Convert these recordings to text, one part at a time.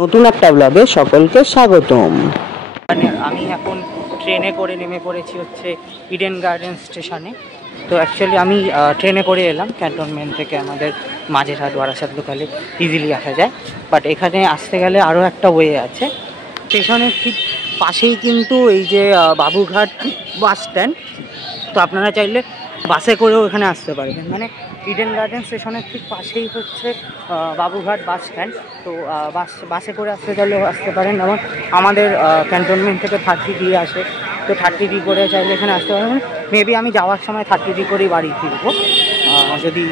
নতুন একটা ব্লগে সকলকে স্বাগতম। আমি এখন ট্রেনে করে নেমে পড়েছি হচ্ছে ইডেন গার্ডেন স্টেশনে। তো অ্যাকচুয়ালি আমি ট্রেনে করে এলাম ক্যান্টনমেন্ট থেকে, আমাদের মাঝেরহাট বারাসাত লোকালে ইজিলি আসা যায়। বাট এখানে আসতে গেলে আরও একটা ওয়ে আছে। স্টেশনের ঠিক পাশেই কিন্তু এই যে বাবুঘাট বাস স্ট্যান্ড, তো আপনারা চাইলে বাসে করেও এখানে আসতে পারবেন। মানে ইডেন গার্ডেন স্টেশনের ঠিক পাশেই হচ্ছে বাবুঘাট বাস স্ট্যান্ড। তো বাসে করে আসতে চাইলেও আসতে পারেন। যেমন আমাদের ক্যান্টনমেন্ট থেকে 30 দিয়ে আসে, তো 30 করে চাইলে এখানে আসতে পারবেন। মেবি আমি যাওয়ার সময় 30 করেই বাড়ি ফিরবো। যদি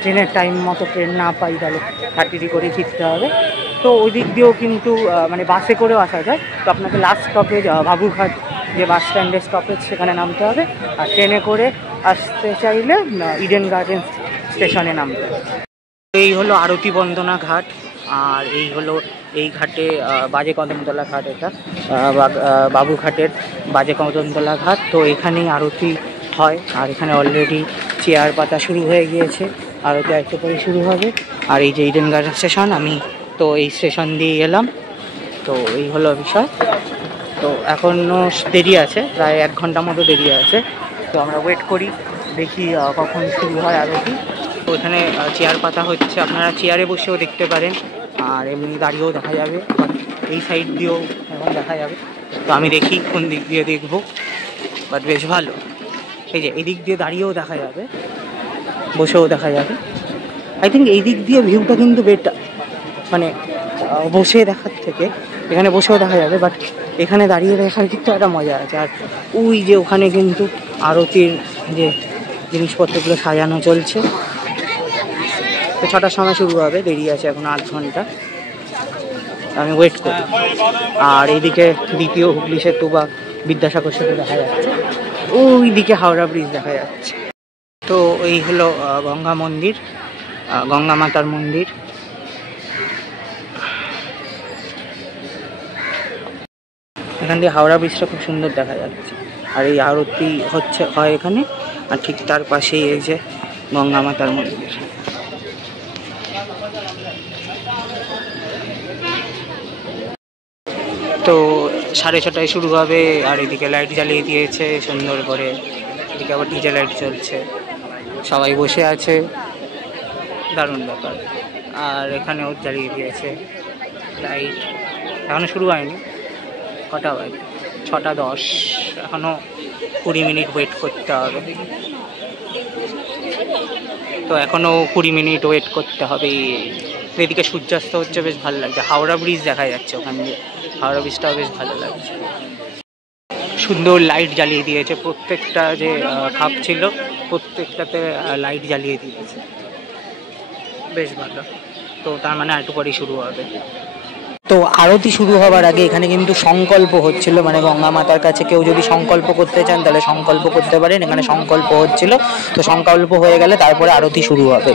ট্রেনের টাইম মতো ট্রেন না পাই তাহলে 30 করেই ফিরতে হবে। তো ওই দিক দিয়েও কিন্তু মানে বাসে করেও আসা যায়। তো আপনাকে লাস্ট স্টপেজ বাবুঘাট যে বাস স্ট্যান্ডের স্টপেজ সেখানে নামতে হবে, আর ট্রেনে করে আসতে চাইলে ইডেন গার্ডেন স্টেশনে নামতে হবে। এই হলো আরতি বন্দনা ঘাট, আর এই হলো এই ঘাটে বাজে কদমতলা ঘাট। এটা বাবুঘাটের বাজে কদমতলা ঘাট। তো এখানেই আরতি হয়, আর এখানে অলরেডি চেয়ার পাতা শুরু হয়ে গিয়েছে, আরতি একটু করে শুরু হবে। আর এই যে ইডেন গার্ডেন স্টেশন, আমি তো এই স্টেশন দিয়ে এলাম। তো এই হলো বিষয়। তো এখনও দেরি আছে, প্রায় 1 ঘন্টা মতো দেরি আছে। তো আমরা ওয়েট করি, দেখি কখন শুরু হয় আরতি। তো এখানে চেয়ার পাতা হচ্ছে, আপনারা চেয়ারে বসেও দেখতে পারেন, আর এমনি দাঁড়িয়েও দেখা যাবে, এই সাইড দিয়েও এখন দেখা যাবে। তো আমি দেখি কোন দিক দিয়ে দেখবো, বাট বেশ ভালো। এই যে এই দিক দিয়ে দাঁড়িয়েও দেখা যাবে, বসেও দেখা যাবে। আই থিঙ্ক এই দিক দিয়ে ভিউটা কিন্তু বেটার, মানে বসে দেখার থেকে এখানে বসেও দেখা যাবে, বাট এখানে দাঁড়িয়ে দেখার কিন্তু একটা মজা আছে। আর ওই যে ওখানে কিন্তু আরতির যে জিনিসপত্রগুলো সাজানো চলছে। তো 6টার সময় শুরু হবে, দেরি আছে এখন 8 ঘন্টা। আমি ওয়েট করি। আর এইদিকে দ্বিতীয় হুগলি সেতু বা বিদ্যাসাগর সেতু দেখা যাচ্ছে, ওই দিকে হাওড়া ব্রিজ দেখা যাচ্ছে। তো এই হলো গঙ্গা মন্দির, গঙ্গা মাতার মন্দির। এখান দিয়ে হাওড়া ব্রিজটা খুব সুন্দর দেখা যাচ্ছে। আর এই আরতি হয় এখানে, আর ঠিক তার পাশেই এই যে গঙ্গা মাতার মন্দির। তো 6:30টায় শুরু হবে, আর এদিকে লাইট জ্বালিয়ে দিয়েছে সুন্দর করে। এদিকে আবার ডিজে লাইট চলছে, সবাই বসে আছে, দারুণ ব্যাপার। আর এখানেও জ্বালিয়ে দিয়েছে লাইট। এখনও শুরু হয়নি, কটা বাজে? 6:10। এখনও 20 মিনিট ওয়েট করতে হবে। তো এখনও 20 মিনিট ওয়েট করতে হবে। এদিকে সূর্যাস্ত হচ্ছে, বেশ ভালো লাগছে। হাওড়া ব্রিজ দেখা যাচ্ছে ওখান দিয়ে, হাওড়া ব্রিজটাও বেশ ভালো লাগছে। সুন্দর লাইট জ্বালিয়ে দিয়েছে, প্রত্যেকটা যে খাপ ছিল প্রত্যেকটাতে লাইট জ্বালিয়ে দিয়েছে, বেশ ভালো। তো তার মানে একটু পরেই শুরু হবে। তো আরতি শুরু হবার আগে এখানে কিন্তু সংকল্প হচ্ছিল, মানে গঙ্গা মাতার কাছে কেউ যদি সংকল্প করতে চান তাহলে সংকল্প করতে পারেন। এখানে সংকল্প হচ্ছিল, তো সংকল্প হয়ে গেলে তারপরে আরতি শুরু হবে।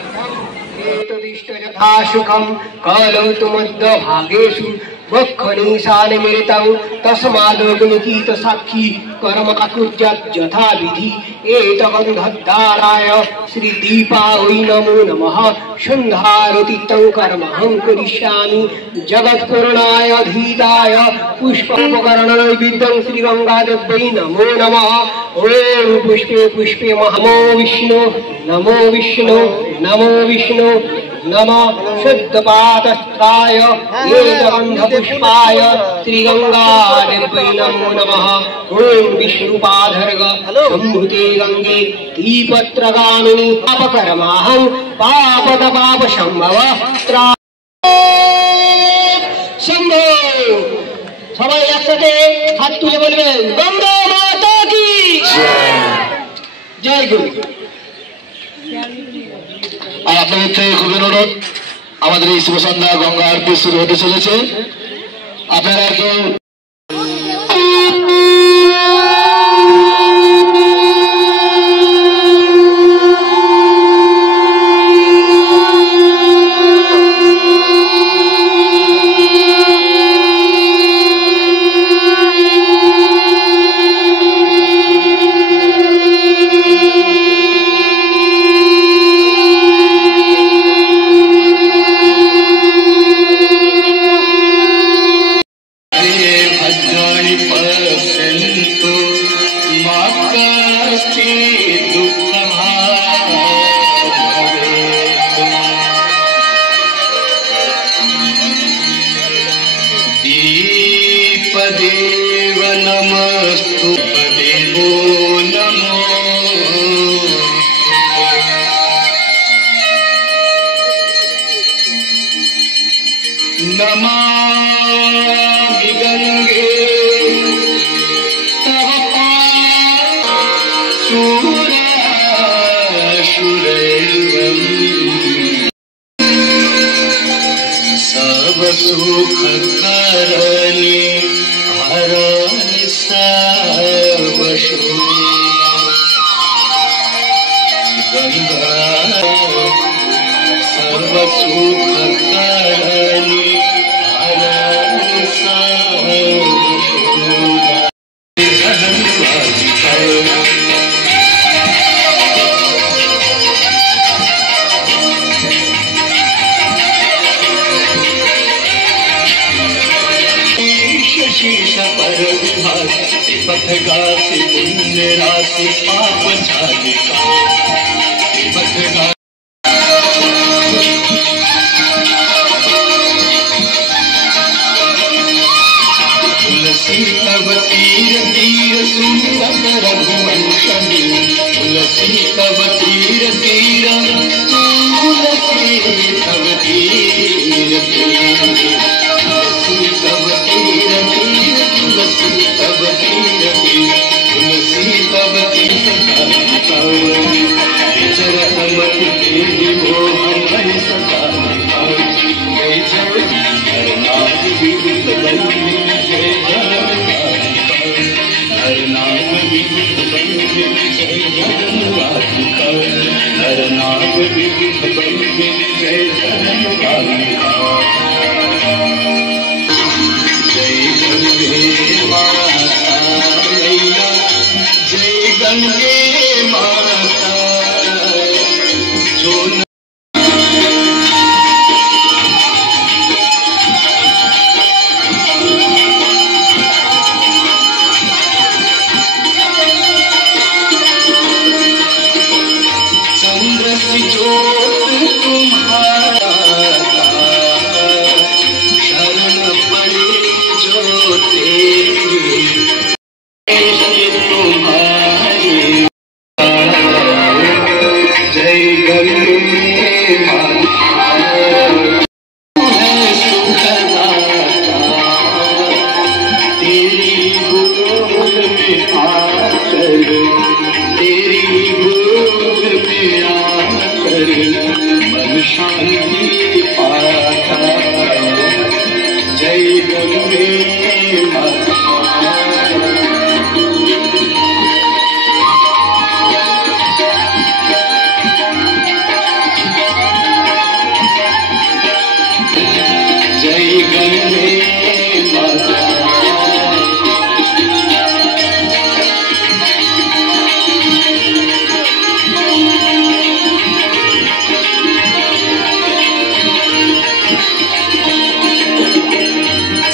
तस्मादग्निकीत साक्षी कर्म अकुर्यथा विधि एतगन्धद्वाराय श्री दीपावै नमो नमः सन्धारतितं कर्महं करिष्यामि जगत्करुणाय धीताय पुष्पोपकरणनैवेद्यं श्री गंगादेव्यै नमो नमः ओम पुष्पे पुष्पे नमो विष्णु नमो विष्णु नमो विष्णु नमः शुद्धपादस्त्राय एकगन्धपुष्पाय श्रीगंगादेव्यै नमो नमः ओम विष्णुपादर्ग शम्भुते गंगे दीपत्रगामिनी पापकर्माहं पापतपापशम्भव शम्भो। সবাই একসাথে হাত তুলে বলবেন গঙ্গা মাতা কি জয় গুরু। আর আপনাদের থেকে খুবই অনুরোধ, আমাদের এই শুভ সন্ধ্যা গঙ্গা আরতি শুরু হতে চলেছে। আপনারা কেউ नमामि गंगे तव पादशूराशुरैवम् सब सुख करणी हरनि सब गंगा सर्व सुख करणी हरनि सब शीश पर विभाग पथ गासी पुण्य राशि पाप झाली पथ गा तुलसी तब तीर तीर सुंदर रघुवंशनी तुलसी तब तीर तीर तुलसी तब तीर तुलसी तब तीर तीर तुलसी तब तीर तीर तुलसी तब तीर चर अमर देवी मोहन हरि सदा जय जय हर नाम विभुत बंदी जय जय हर नाम विभुत बंदी जय जगन्नाथ हर नाम विभुत बंदी जय जगन्नाथ जय गंगे माता मैया जय गंगे माता जो चंद्र सी ज्योत तुम्हारा शरण पड़े जो तेरी तुम्हारी जय गंगे माता है सुखदाता तेरी गोद में आकर तेरी गोद में आकर मन शांति पाता जय गंगे माता जय गंगे माता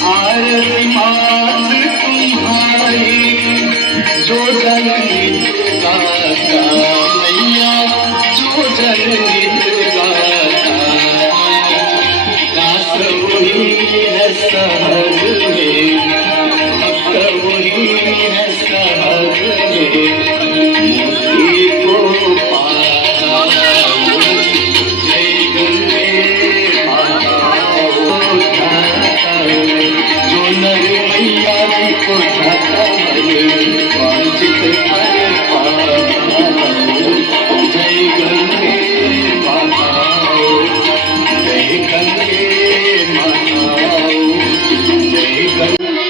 आरती मात तुम्हारी जो जनहित गाता मैया जो जनहित गाता दास वही है सहज में भक्त वही है सहज में मुक्ति को पाता जय गंगे माता जो नर मैया को ढाका वांछित कर पाता जय गंगे माता जय गंगे माता जय गंगे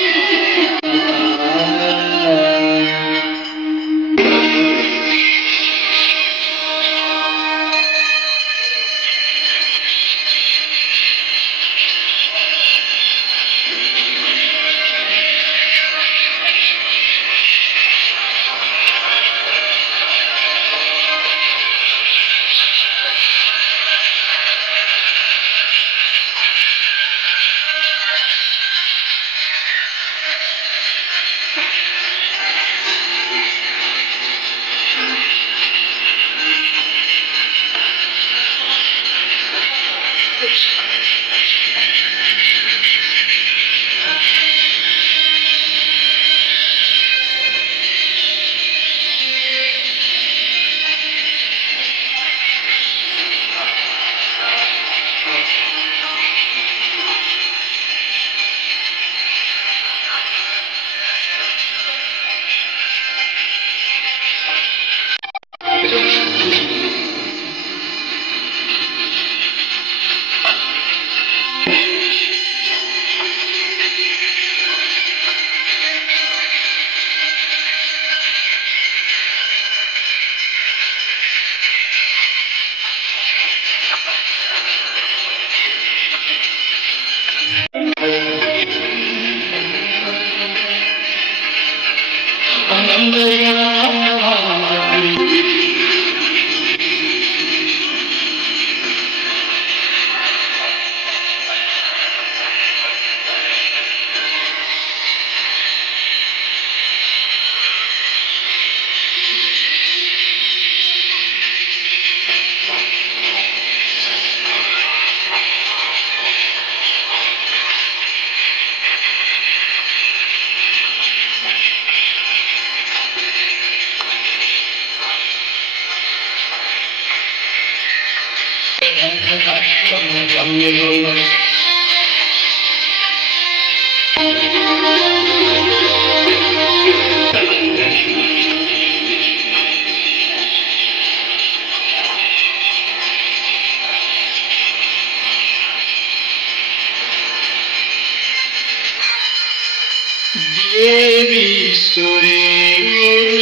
देवी सुरेश्वरी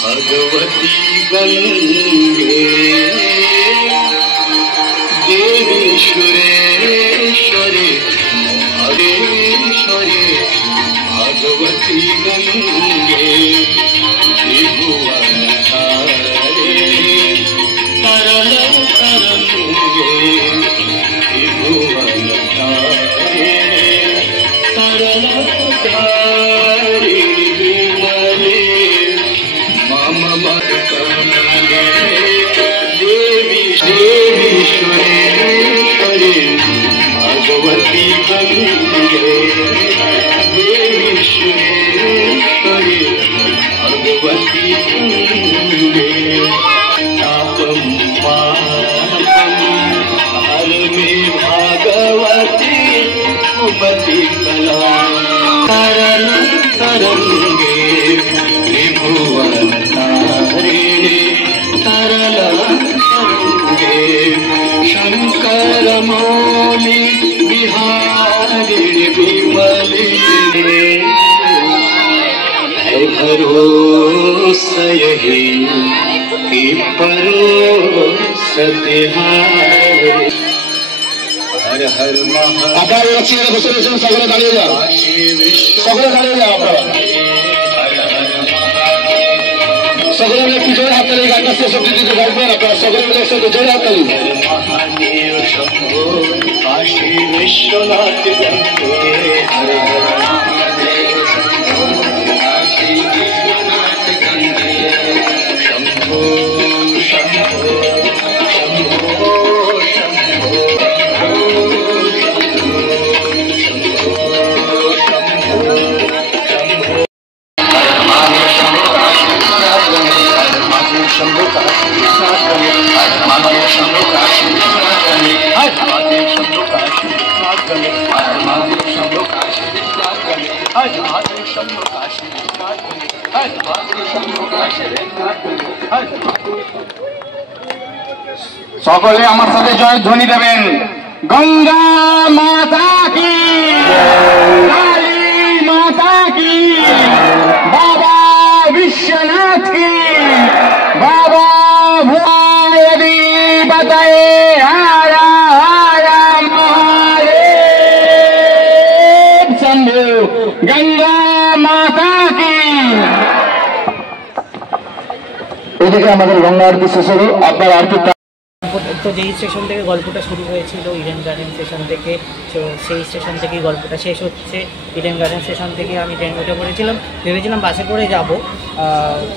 भगवती गंगे देवी सुरेश्वरी भगेश्वरी भगवती गंगे त्रिभुवन तारे तरल तरंगे त्रिभुवन तारे तरल तारे विमले मम मत कमले देवी देवी सुरेश्वरी भगवती गंगे देवी सुरेश्वरी भगवती गंगे तापम पापम हर में भगवती उपति कला तरल तरंगे त्रिभुवन तारिणे तरल तरंगे शंकर मौली बिहारिणे विमले है भरोसा यही कि परोसा तिहारे हर हर আপনারা লক্ষ্য করে বসে রয়েছেন, সকলে দাঁড়িয়ে যান, সকলে দাঁড়িয়ে যান। আপনারা সকলে মিলে একটু জোরে হাততালি, গানটা শেষ অব্দি যদি গাইবেন আপনারা সকলে মিলে একসাথে জোরে হাততালি। महादेव शंभो काशी विश्वनाथ गंगे हर हर महादेव शंभो काशी विश्वनाथ गंगे शंभो शंभो शंभो शंभो शंभो काशी विश्वनाथ गंगे हर महादेव शंभो काशी विश्वनाथ गंगे हर महादेव शंभो काशी विश्वनाथ गंगे हर महादेव शंभो काशी विश्वनाथ गंगे हर महादेव शंभो काशी विश्वनाथ गंगे हर महादेव शंभो काशी विश्वनाथ गंगे हर সকলে আমার সাথে জয় ধ্বনি দেবেন, গঙ্গা মাতা কি, কালী মাতা কি, বাবা विश्वनाथ की, बाबा भोलेनाथ बताए हरा हरा महादेव शंभो गंगा माता की। এদিকে আমাদের গঙ্গা আরতি শেষ হলো, আপনার আরতি তো যেই স্টেশন থেকে গল্পটা শুরু হয়েছিল ইডেন গার্ডেন স্টেশন থেকে, তো সেই স্টেশন থেকেই গল্পটা শেষ হচ্ছে। ইডেন গার্ডেন স্টেশন থেকে আমি ট্রেন উঠে পড়েছিলাম, ভেবেছিলাম বাসে করে যাব,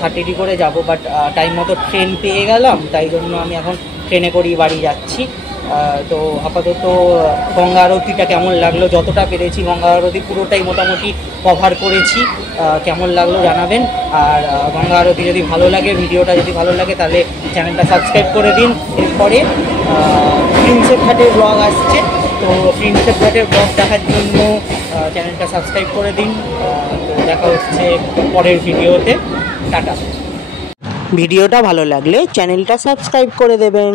30 করে যাব, বাট টাইম মতো ট্রেন পেয়ে গেলাম, তাই জন্য আমি এখন ট্রেনে করেই বাড়ি যাচ্ছি। তো আপাতত গঙ্গা আরতিটা কেমন লাগলো, যতটা পেরেছি গঙ্গা আরতি পুরোটাই মোটামুটি কভার করেছি, কেমন লাগলো জানাবেন। আর গঙ্গা আরতি যদি ভালো লাগে, ভিডিওটা যদি ভালো লাগে, তাহলে চ্যানেলটা সাবস্ক্রাইব করে দিন। এরপরে প্রিন্সেপ ঘাটের ব্লগ আসছে, তো প্রিন্সেপ ঘাটের ব্লগ দেখার জন্য চ্যানেলটা সাবস্ক্রাইব করে দিন। তো দেখা হচ্ছে পরের ভিডিওতে, টাটা। ভিডিওটা ভালো লাগলে চ্যানেলটা সাবস্ক্রাইব করে দেবেন।